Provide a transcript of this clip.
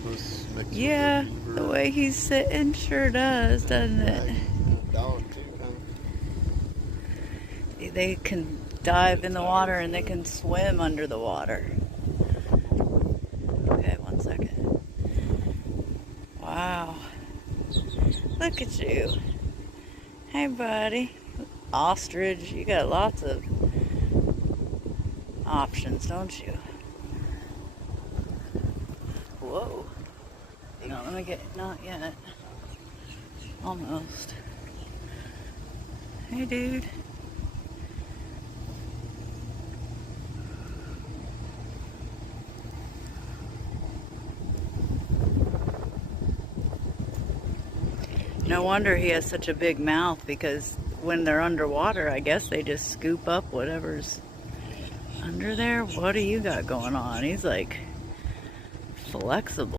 octopus mixed Yeah, with a beaver. the way he's sitting sure does, doesn't Yeah, it? a dog too, They can dive in the water and they kind can swim under the water. Okay, 1 second. Wow. Look at you. Hey, buddy. Ostrich. You got lots of options, don't you? Whoa. Hang on, let me get, not yet. Almost. Hey, dude. No wonder he has such a big mouth, because when they're underwater, I guess they just scoop up whatever's under there. What do you got going on? He's like flexible.